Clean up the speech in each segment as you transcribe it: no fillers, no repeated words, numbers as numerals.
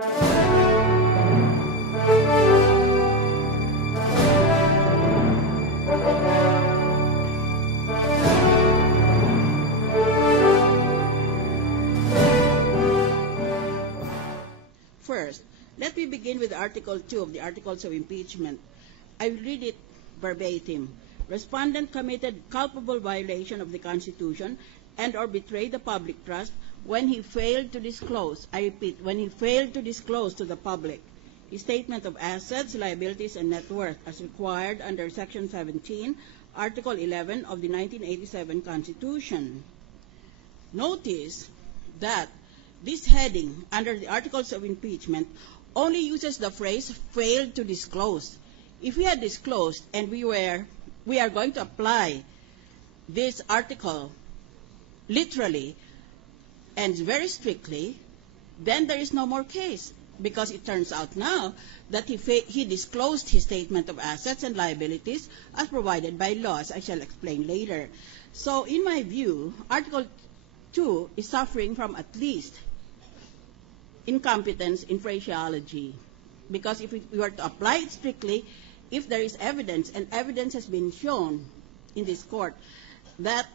First, let me begin with Article 2 of the Articles of Impeachment. I will read it verbatim. Respondent committed culpable violation of the Constitution and or betrayed the public trust when he failed to disclose, I repeat, when he failed to disclose to the public his statement of assets, liabilities, and net worth as required under Section 17, Article 11 of the 1987 Constitution. Notice that this heading under the Articles of Impeachment only uses the phrase failed to disclose. If we had disclosed and we are going to apply this article literally and very strictly, then there is no more case, because it turns out now that he disclosed his statement of assets and liabilities as provided by law, as I shall explain later. So in my view, Article 2 is suffering from at least incompetence in phraseology, because if we were to apply it strictly, if there is evidence, and evidence has been shown in this court, that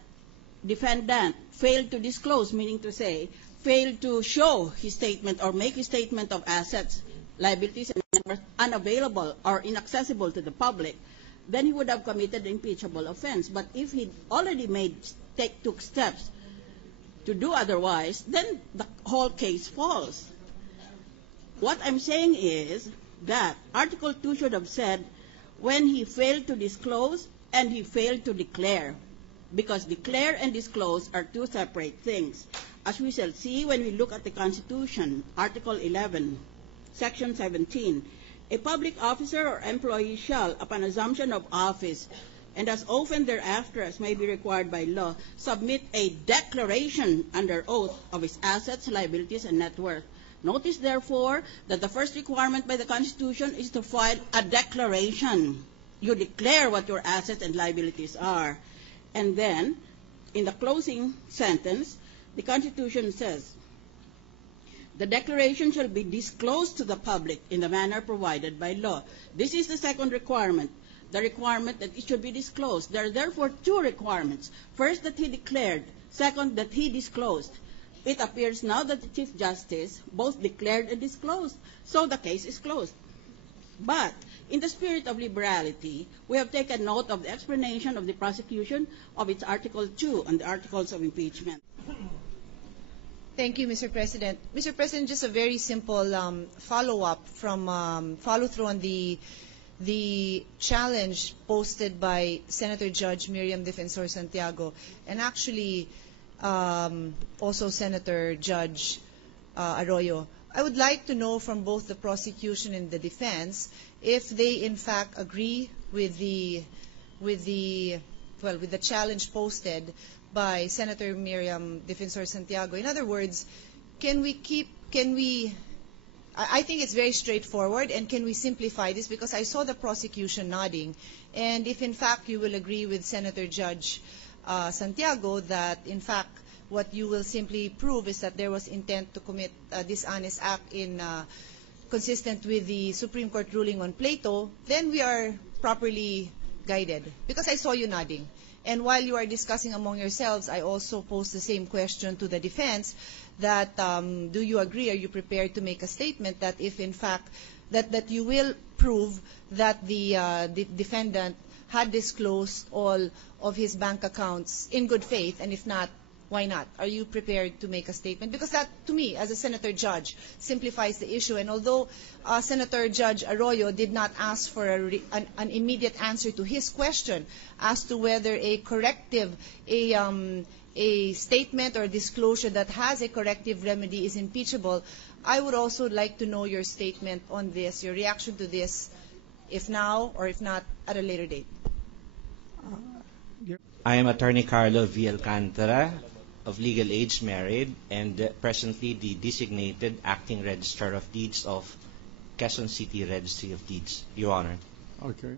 defendant failed to disclose, meaning to say, failed to show his statement or make his statement of assets, liabilities, and net worth unavailable or inaccessible to the public, then he would have committed an impeachable offense. But if he already took steps to do otherwise, then the whole case falls. What I'm saying is that Article 2 should have said when he failed to disclose and he failed to declare, because declare and disclose are two separate things. As we shall see when we look at the Constitution, Article 11, Section 17, a public officer or employee shall, upon assumption of office, and as often thereafter as may be required by law, submit a declaration under oath of his assets, liabilities, and net worth. Notice, therefore, that the first requirement by the Constitution is to file a declaration. You declare what your assets and liabilities are. And then, in the closing sentence, the Constitution says, the declaration shall be disclosed to the public in the manner provided by law. This is the second requirement, the requirement that it should be disclosed. There are therefore two requirements. First, that he declared. Second, that he disclosed. It appears now that the Chief Justice both declared and disclosed, so the case is closed. But in the spirit of liberality, we have taken note of the explanation of the prosecution of its Article 2 on the Articles of Impeachment. Thank you, Mr. President. Mr. President, just a very simple follow-up from follow-through on the challenge posted by Senator Judge Miriam Defensor Santiago, and actually also Senator Judge Arroyo. I would like to know from both the prosecution and the defense if they in fact agree with the challenge posted by Senator Miriam Defensor Santiago. In other words, I think it's very straightforward, and can we simplify this? Because I saw the prosecution nodding, and if in fact you will agree with Senator Judge Santiago that in fact what you will simply prove is that there was intent to commit a dishonest act consistent with the Supreme Court ruling on Plato, then we are properly guided, because I saw you nodding. And while you are discussing among yourselves, I also posed the same question to the defense, that do you agree, are you prepared to make a statement that if in fact that you will prove that the defendant had disclosed all of his bank accounts in good faith, and if not, why not? Are you prepared to make a statement? Because that, to me, as a Senator Judge, simplifies the issue. And although Senator Judge Arroyo did not ask for an immediate answer to his question as to whether a corrective, a statement or disclosure that has a corrective remedy is impeachable, I would also like to know your statement on this, your reaction to this, if now or if not at a later date. I am Attorney Carlo V. Alcantara, of legal age, married, and presently the designated acting registrar of deeds of Quezon City Registry of Deeds, Your Honor. Okay.